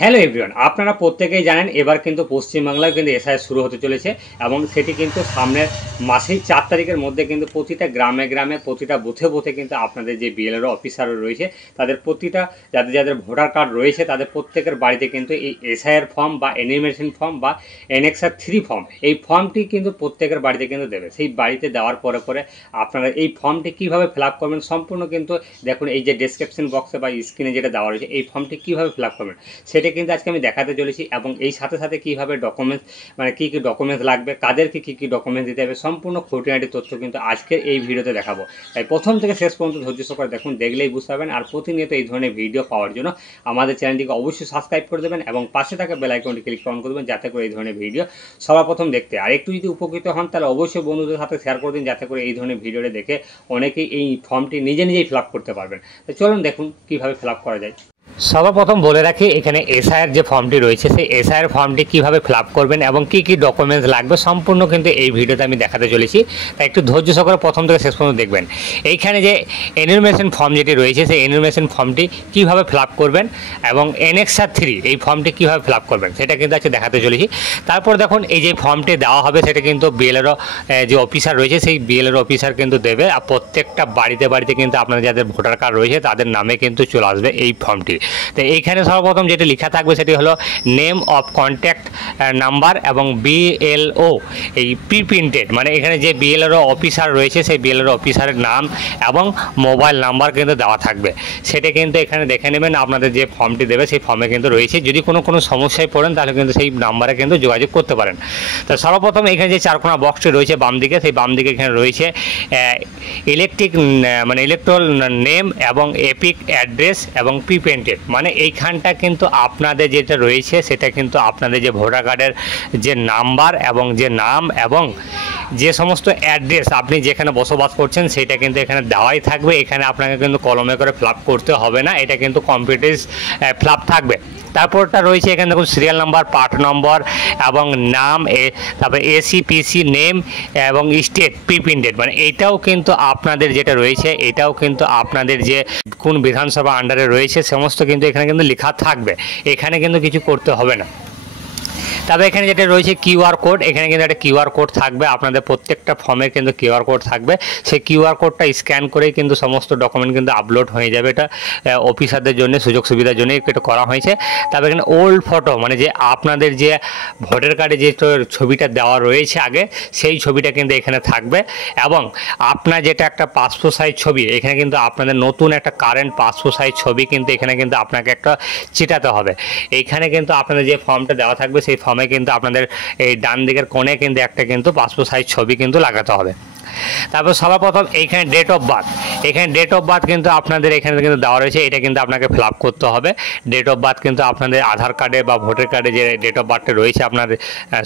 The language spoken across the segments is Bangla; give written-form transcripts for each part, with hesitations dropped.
হ্যালো এভরিওয়ান, আপনারা প্রত্যেকেই জানেন এবার কিন্তু পশ্চিমবাংলায় কিন্তু এসআইআর শুরু হতে চলেছে এবং সেটি কিন্তু সামনের মাসেই 4 তারিখের মধ্যে কিন্তু প্রতিটা গ্রামে গ্রামে প্রতিটা বুথে বুথে কিন্তু আপনাদের যে বিএলআরও অফিসার রয়েছে তাদের প্রতিটা যাদের যাদের ভোটার কার্ড রয়েছে তাদের প্রত্যেকের বাড়িতে কিন্তু এই এসআইআর ফর্ম বা এনিমেশন ফর্ম বা এনএক্সআর 3 ফর্ম এই ফর্মটি কিন্তু প্রত্যেকের বাড়িতে কিন্তু দেবে। সেই বাড়িতে দেওয়ার পরে পরে আপনারা এই ফর্মটি কীভাবে ফিল আপ করবেন সম্পূর্ণ কিন্তু দেখুন এই যে ডেসক্রিপশন বক্সে বা স্ক্রিনে যেটা দেওয়া রয়েছে এই ফর্মটি কীভাবে ফিল আপ করবেন সেটা কিন্তু আজকে আমি দেখাতে চলেছি এবং এই সাথে সাথে কীভাবে ডকুমেন্টস মানে কী কী ডকুমেন্টস লাগবে কাদেরকে কী কী ডকুমেন্টস দিতে হবে সম্পূর্ণ খুঁটিনাটি তথ্য কিন্তু আজকের এই ভিডিওতে দেখাবো। তাই প্রথম থেকে শেষ পর্যন্ত ধৈর্য সহকারে দেখুন, দেখলেই বুঝতে পারবেন। আর প্রতিনিয়ত এই ধরনের ভিডিও পাওয়ার জন্য আমাদের চ্যানেলটিকে অবশ্যই সাবস্ক্রাইব করে দেবেন এবং পাশে থাকা বেল আইকনটি ক্লিক অন করে দেবেন যাতে করে এই ধরনের ভিডিও সবার প্রথম দেখতে। আর একটু যদি উপকৃত হন তাহলে অবশ্যই বন্ধুদের সাথে শেয়ার করে দিন যাতে করে এই ধরনের ভিডিওটা দেখে অনেকেই এই ফর্মটি নিজেই ফিল আপ করতে পারবেন। তো চলুন দেখুন কীভাবে ফিল আপ করা যায়। সর্বপ্রথম বলে রাখি এখানে এসআইআর যে ফর্মটি রয়েছে সেই এসআইআর ফর্মটি কীভাবে ফিল আপ করবেন এবং কী কী ডকুমেন্টস লাগবে সম্পূর্ণ কিন্তু এই ভিডিওতে আমি দেখাতে চলেছি। তাই একটু ধৈর্য সহকারে প্রথম থেকে শেষ পর্যন্ত দেখবেন। এইখানে যে এনিমেশন ফর্ম যেটি রয়েছে সেই এনিমেশন ফর্মটি কীভাবে ফিল আপ করবেন এবং এনএক্সআর 3 এই ফর্মটি কীভাবে ফিল আপ করবেন সেটা কিন্তু আজকে দেখাতে চলেছি। তারপর দেখুন এই যে ফর্মটি দেওয়া হবে সেটা কিন্তু বিএলআরও যে অফিসার রয়েছে সেই বিএলআরও অফিসার কিন্তু দেবে। আর প্রত্যেকটা বাড়িতে বাড়িতে কিন্তু আপনাদের যাদের ভোটার কার্ড রয়েছে তাদের নামে কিন্তু চলে আসবে এই ফর্মটি। তো এইখানে সর্বপ্রথম যেটি লেখা থাকবে সেটি হলো নেম অফ কন্ট্যাক্ট নাম্বার এবং বিএলও এই প্রিপ্রিন্টেড মানে এখানে যে বিএলআরও অফিসার রয়েছে সেই বিএলআরও অফিসারের নাম এবং মোবাইল নাম্বার কিন্তু দেওয়া থাকবে। সেটা কিন্তু এখানে দেখে নেবেন আপনাদের যে ফর্মটি দেবে সেই ফর্মে কিন্তু রয়েছে। যদি কোনো সমস্যায় পড়েন তাহলে কিন্তু সেই নাম্বারে কিন্তু যোগাযোগ করতে পারেন। তো সর্বপ্রথম এখানে যে চারকোনা বক্সটি রয়েছে বাম দিকে সেই বাম দিকে এখানে রয়েছে ইলেকট্রাল নেম এবং এপিক অ্যাড্রেস এবং প্রিপ্রিন্টেড মানে এইখানটা কিন্তু আপনাদের যেটা রয়েছে সেটা কিন্তু আপনাদের যে ভোটার কার্ডের যে নাম্বার এবং যে নাম এবং যে সমস্ত অ্যাড্রেস আপনি যেখানে বসবাস করছেন সেটা কিন্তু এখানে দেওয়াই থাকবে। এখানে আপনাকে কিন্তু কলমে করে ফিল আপ করতে হবে না, এটা কিন্তু কম্পিউটারাইজ ফিল আপ থাকবে। তারপরটা রয়েছে এখানে দেখুন সিরিয়াল নাম্বার, পার্ট নম্বর এবং নাম, তারপরে এসিপিসি নেম এবং স্টেট প্রিপ্রিন্টেড মানে এইটাও কিন্তু আপনাদের যেটা রয়েছে এটাও কিন্তু আপনাদের যে কোন বিধানসভা আন্ডারে রয়েছে সমস্ত কিন্তু এখানে কিন্তু লেখা থাকবে, এখানে কিন্তু কিছু করতে হবে না। তবে এখানে যেটা রয়েছে কিউআর কোড, এখানে কিন্তু একটা কিউআর কোড থাকবে আপনাদের প্রত্যেকটা ফর্মের কিন্তু কিউআর কোড থাকবে। সেই কিউআর কোডটা স্ক্যান করেই কিন্তু সমস্ত ডকুমেন্ট কিন্তু আপলোড হয়ে যাবে। এটা অফিসারদের জন্য সুযোগ সুবিধার জন্য এটা করা হয়েছে। তবে এখানে ওল্ড ফটো মানে যে আপনাদের যে ভোটার কার্ডে যে ছবিটা দেওয়া রয়েছে আগে সেই ছবিটা কিন্তু এখানে থাকবে এবং আপনার যেটা একটা পাসপোর্ট সাইজ ছবি এখানে কিন্তু আপনাদের নতুন একটা কারেন্ট পাসপোর্ট সাইজ ছবি কিন্তু এখানে কিন্তু আপনাকে একটা চিটাতে হবে। এইখানে কিন্তু আপনাদের যে ফর্মটা দেওয়া থাকবে সেই ফর্মে কিন্তু আপনাদের এই ডান দিকের কোণে কিন্তু একটা কিন্তু পাসপোর্ট সাইজ ছবি কিন্তু লাগাতে হবে। তারপর সর্বপ্রথম এইখানে ডেট অফ বার্থ, এখানে ডেট অফ বার্থ কিন্তু আপনাদের এখানে কিন্তু দেওয়া রয়েছে, এটা কিন্তু আপনাকে ফিল আপ করতে হবে। ডেট অফ বার্থ কিন্তু আপনাদের আধার কার্ডে বা ভোটার কার্ডে যে ডেট অফ বার্থটা রয়েছে আপনার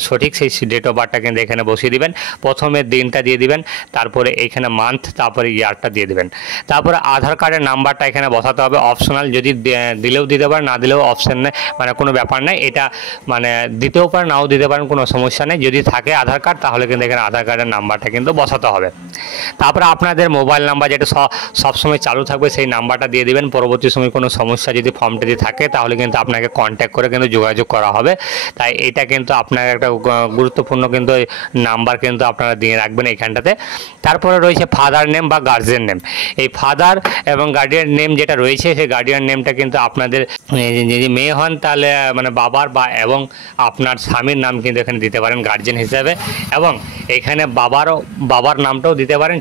সঠিক সেই ডেট অফ বার্থটা কিন্তু এখানে বসিয়ে দিবেন। প্রথমে দিনটা দিয়ে দিবেন, তারপরে এইখানে মান্থ, তারপরে ইয়ারটা দিয়ে দিবেন। তারপরে আধার কার্ডের নাম্বারটা এখানে বসাতে হবে অপশনাল, যদি দিলেও দিতে পারেন না দিলেও অপশন নেই মানে কোনো ব্যাপার নেই, এটা মানে দিতেও পারেন নাও দিতে পারেন কোনো সমস্যা নেই। যদি থাকে আধার কার্ড তাহলে কিন্তু এখানে আধার কার্ডের নাম্বারটা কিন্তু বসাতে হবে। তারপরে আপনাদের মোবাইল নাম্বার যেটা সবসময় চালু থাকবে সেই নাম্বারটা দিয়ে দিবেন। পরবর্তী সময় কোনো সমস্যা যদি ফর্মটা যদি থাকে তাহলে কিন্তু আপনাকে কন্ট্যাক্ট করে কিন্তু যোগাযোগ করা হবে। তাই এটা কিন্তু আপনার একটা গুরুত্বপূর্ণ কিন্তু নাম্বার কিন্তু আপনারা দিয়ে রাখবেন এইখানটাতে। তারপরে রয়েছে ফাদার নেম বা গার্জিয়ান নেম, এই ফাদার এবং গার্ডিয়ান নেম যেটা রয়েছে সেই গার্ডিয়ান নেমটা কিন্তু আপনাদের যদি মেয়ে হন তাহলে মানে বাবার বা এবং আপনার স্বামীর নাম কিন্তু এখানে দিতে পারেন গার্জিয়ান হিসাবে এবং এখানে বাবার নামটাও দিতে পারেন।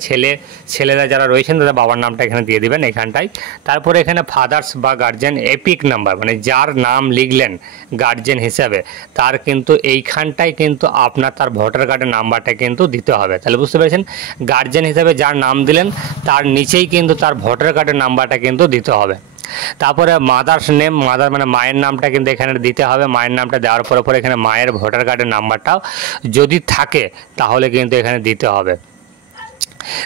ছেলেরা যারা রয়েছেন তাদের বাবার নামটা এখানে দিয়ে দিবেন এখানটায়। তারপরে এখানে ফাদার্স বা গার্জিয়ান এপিক নাম্বার মানে যার নাম লিখলেন গার্জিয়ান হিসাবে তার কিন্তু এইখানটায় কিন্তু আপনার তার ভোটার কার্ডের নাম্বারটা কিন্তু দিতে হবে। তাহলে বুঝতে পেরেছেন, গার্জিয়ান হিসাবে যার নাম দিলেন তার নিচেই কিন্তু তার ভোটার কার্ডের নাম্বারটা কিন্তু দিতে হবে। তারপরে মাদার্স নেম, মাদার মানে মায়ের নামটা কিন্তু এখানে দিতে হবে। মায়ের নামটা দেওয়ার পরে এখানে মায়ের ভোটার কার্ডের নাম্বারটাও যদি থাকে তাহলে কিন্তু এখানে দিতে হবে।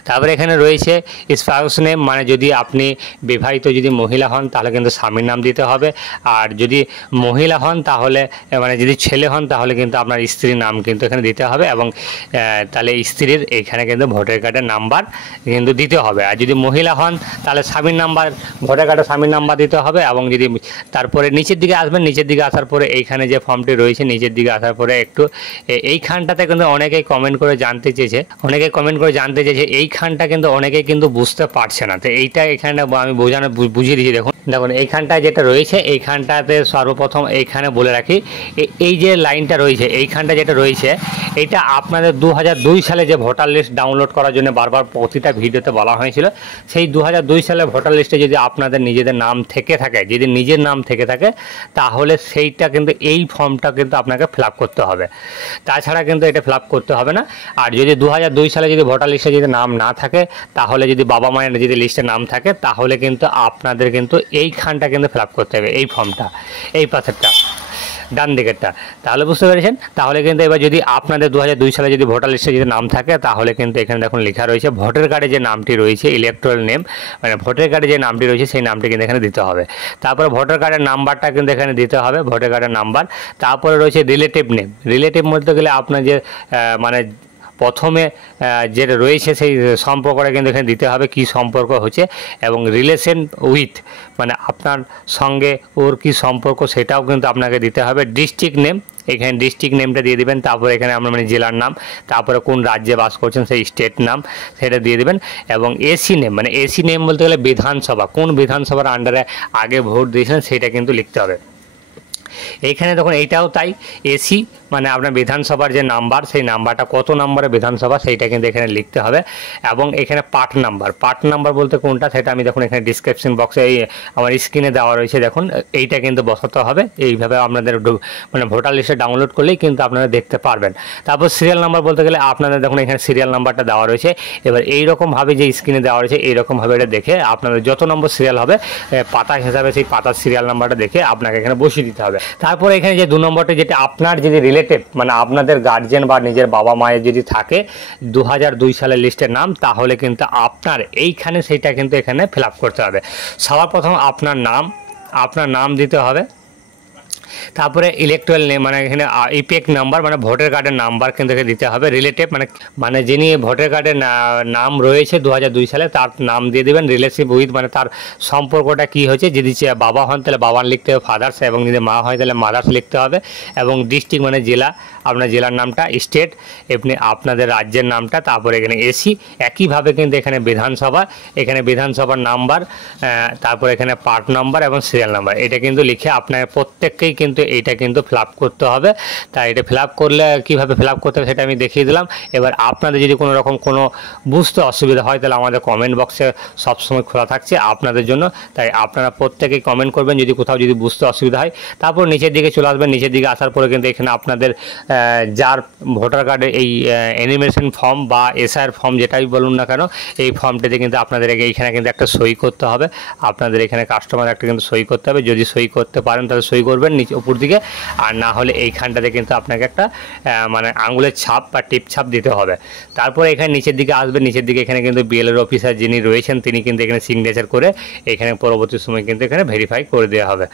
তারপরে এখানে রয়েছে স্পাউস নেম, মানে যদি আপনি বিবাহিত যদি মহিলা হন তাহলে কিন্তু স্বামীর নাম দিতে হবে, আর যদি মহিলা হন তাহলে মানে যদি ছেলে হন তাহলে কিন্তু আপনার স্ত্রীর নাম কিন্তু এখানে দিতে হবে, এবং তাহলে স্ত্রীর এখানে কিন্তু ভোটার কার্ডের নাম্বার কিন্তু দিতে হবে। আর যদি মহিলা হন তাহলে স্বামীর নাম্বার, ভোটার কার্ডের স্বামীর নাম্বার দিতে হবে। এবং যদি তারপরে নিচের দিকে আসবেন, নিচের দিকে আসার পরে এইখানে যে ফর্মটি রয়েছে নিচের দিকে আসার পরে একটু এইখানটাতে কিন্তু অনেকেই কমেন্ট করে জানতে চেয়েছে, এইখানটা কিন্তু অনেকেই কিন্তু বুঝতে পারছে না। তো এইটা এখানে আমি বুঝিয়ে দিচ্ছি। দেখুন এইখানটায় যেটা রয়েছে এইখানটাতে সর্বপ্রথম এইখানে বলে রাখি, এই যে লাইনটা রয়েছে এইখানটা যেটা রয়েছে এটা আপনাদের 2002 সালে যে ভোটার লিস্ট ডাউনলোড করার জন্য বারবার প্রতিটা ভিডিওতে বলা হয়েছিল, সেই 2002 সালে ভোটার লিস্টে যদি আপনাদের নিজেদের নাম থেকে থাকে, যদি নিজের নাম থেকে থাকে তাহলে সেইটা কিন্তু এই ফর্মটা কিন্তু আপনাকে ফিল আপ করতে হবে, তাছাড়া কিন্তু এটা ফিল আপ করতে হবে না। আর যদি 2002 সালে যদি ভোটার লিস্টে যদি নাম না থাকে, তাহলে যদি বাবা মায়ের যদি লিস্টে নাম থাকে তাহলে কিন্তু আপনাদের কিন্তু এইখানটা কিন্তু ফিল আপ করতে হবে, এই ফর্মটা, এই পাশেরটা ডান দিকেরটা। তাহলে বুঝতে পেরেছেন। তাহলে কিন্তু এবার যদি আপনাদের 2002 সালে যদি ভোটার লিস্টে যদি নাম থাকে তাহলে কিন্তু এখানে দেখুন লেখা রয়েছে ভোটার কার্ডে যে নামটি রয়েছে ইলেকট্রাল নেম, মানে ভোটার কার্ডে যে নামটি রয়েছে সেই নামটি কিন্তু এখানে দিতে হবে। তারপরে ভোটার কার্ডের নাম্বারটা কিন্তু এখানে দিতে হবে, ভোটার কার্ডের নাম্বার। তারপরে রয়েছে রিলেটিভ নেম, রিলেটিভ বলতে গেলে আপনার যে মানে প্রথমে যেটা রয়েছে সেই সম্পর্কটা কিন্তু এখানে দিতে হবে, কি সম্পর্ক হচ্ছে, এবং রিলেশন উইথ মানে আপনার সঙ্গে ওর কি সম্পর্ক সেটাও কিন্তু আপনাকে দিতে হবে। ডিস্ট্রিক্ট নেম, এখানে ডিস্ট্রিক্ট নেমটা দিয়ে দিবেন। তারপরে এখানে আপনার মানে জেলার নাম, তারপরে কোন রাজ্যে বাস করছেন সেই স্টেট নাম সেটা দিয়ে দেবেন। এবং এসি নেম, মানে এসি নেম বলতে গেলে বিধানসভা, কোন বিধানসভার আন্ডারে আগে ভোট দিয়েছেন সেটা কিন্তু লিখতে হবে। এইখানে দেখুন এইটাও তাই, এসি মানে আপনার বিধানসভার যে নাম্বার সেই নাম্বারটা কত নম্বরে বিধানসভা সেইটা কিন্তু এখানে লিখতে হবে। এবং এখানে পার্ট নাম্বার বলতে কোনটা সেটা আমি দেখুন এখানে ডিসক্রিপশন বক্সে এই আমার স্ক্রিনে দেওয়া রয়েছে, দেখুন এইটা কিন্তু বসাতে হবে। এইভাবে আপনাদের মানে ভোটার লিস্টে ডাউনলোড করলেই কিন্তু আপনারা দেখতে পারবেন। তারপর সিরিয়াল নাম্বার বলতে গেলে আপনাদের দেখুন এখানে সিরিয়াল নাম্বারটা দেওয়া রয়েছে। এবার এইরকমভাবে যে স্ক্রিনে দেওয়া রয়েছে এইরকমভাবে এটা দেখে আপনাদের যত নম্বর সিরিয়াল হবে পাতা হিসাবে সেই পাতার সিরিয়াল নাম্বারটা দেখে আপনাকে এখানে বসিয়ে দিতে হবে। তারপরে এখানে যে 2 নম্বরটা যেটা আপনার যদি রিলেটিভ মানে আপনাদের গার্জিয়ান বা নিজের বাবা মায়ের যদি থাকে 2002 সালের লিস্টের নাম, তাহলে কিন্তু আপনার এইখানে সেইটা কিন্তু এখানে ফিল আপ করতে হবে। সবার প্রথম আপনার নাম দিতে হবে। তারপরে ইলেকট্রাল নেম মানে এখানে ইপিক নাম্বার মানে ভোটার কার্ডের নাম্বার কিন্তু এখানে দিতে হবে। রিলেটিভ মানে যিনি ভোটার কার্ডের নাম রয়েছে 2002 সালে তার নাম দিয়ে দেবেন। রিলেটিভ উইথ মানে তার সম্পর্কটা কী হয়েছে, যদি বাবা হন তাহলে বাবার লিখতে হবে ফাদার্স, এবং যদি মা হয় তাহলে মাদার্স লিখতে হবে। এবং ডিস্ট্রিক্ট মানে জেলা, আপনার জেলার নামটা, স্টেট এমনি আপনাদের রাজ্যের নামটা, তারপরে এখানে এসি। একইভাবে কিন্তু এখানে বিধানসভার নাম্বার, তারপর এখানে পার্ট নাম্বার এবং সিরিয়াল নাম্বার, এটা কিন্তু লিখে আপনার প্রত্যেককেই কিন্তু এইটা কিন্তু ফিল আপ করতে হবে। তাই এটা ফিল আপ করলে কীভাবে ফিল আপ করতে হবে সেটা আমি দেখিয়ে দিলাম। এবার আপনাদের যদি কোনো রকম কোনো বুঝতে অসুবিধা হয় তাহলে আমাদের কমেন্ট বক্সে সবসময় খোলা থাকছে আপনাদের জন্য, তাই আপনারা প্রত্যেকেই কমেন্ট করবেন যদি কোথাও যদি বুঝতে অসুবিধা হয়। তারপর নিচের দিকে চলে আসবেন, নিচের দিকে আসার পরে কিন্তু এখানে আপনাদের যার ভোটার কার্ডে এই অ্যানিমেশন ফর্ম বা এসআইআর ফর্ম যেটাই বলুন না কেন, এই ফর্মটিতে কিন্তু আপনাদের এইখানে কিন্তু একটা সই করতে হবে। আপনাদের এখানে কাস্টমার একটা কিন্তু সই করতে হবে, যদি সই করতে পারেন তাহলে সই করবেন নিচে উপর দিকে, আর না হলে এইখানটাতে কিন্তু আপনাকে একটা মানে আঙুলের ছাপ বা টিপ ছাপ দিতে হবে। তারপরে এখানে নিচের দিকে আসবেন, নিচের দিকে এখানে কিন্তু বিএলআর অফিসার যিনি রয়েছেন তিনি কিন্তু এখানে সিগনেচার করে এখানে পরবর্তী সময় কিন্তু এখানে ভেরিফাই করে দেওয়া হবে।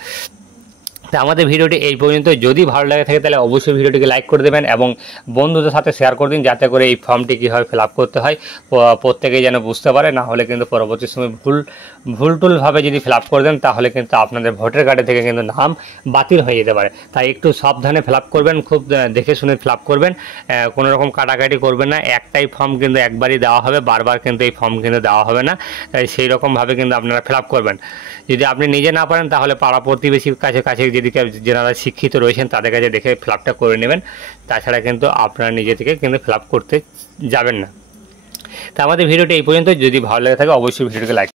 তো আমাদের ভিডিওটি এই পর্যন্ত। যদি ভালো লাগে থাকে তাহলে অবশ্যই ভিডিওটিকে লাইক করে দেবেন এবং বন্ধুদের সাথে শেয়ার করে দিন, যাতে করে এই ফর্মটি কীভাবে ফিল আপ করতে হয় প্রত্যেকেই যেন বুঝতে পারে। না হলে কিন্তু পরবর্তী সময় ভুলটুলভাবে যদি ফিল আপ করে দেন তাহলে কিন্তু আপনাদের ভোটার কার্ডে থেকে কিন্তু নাম বাতিল হয়ে যেতে পারে। তাই একটু সাবধানে ফিল আপ করবেন, খুব দেখে শুনে ফিল আপ করবেন, কোনো রকম কাটাকাটি করবেন না। একটাই ফর্ম কিন্তু একবারই দেওয়া হবে, বারবার কিন্তু এই ফর্ম কিন্তু দেওয়া হবে না। তাই সেই রকমভাবে কিন্তু আপনারা ফিল আপ করবেন। যদি আপনি নিজে না পারেন তাহলে পাড়া প্রতিবেশীর কাছে যদি যারা শিক্ষিত রয়েছেন তাদের কাছে দেখে ফিল আপটা করে নেবেন, তাছাড়া কিন্তু আপনারা নিজে থেকে কিন্তু ফিল আপ করতে যাবেন না। তা আমাদের ভিডিওটি এই পর্যন্ত। যদি ভালো লাগে থাকে অবশ্যই ভিডিওটিকে লাইক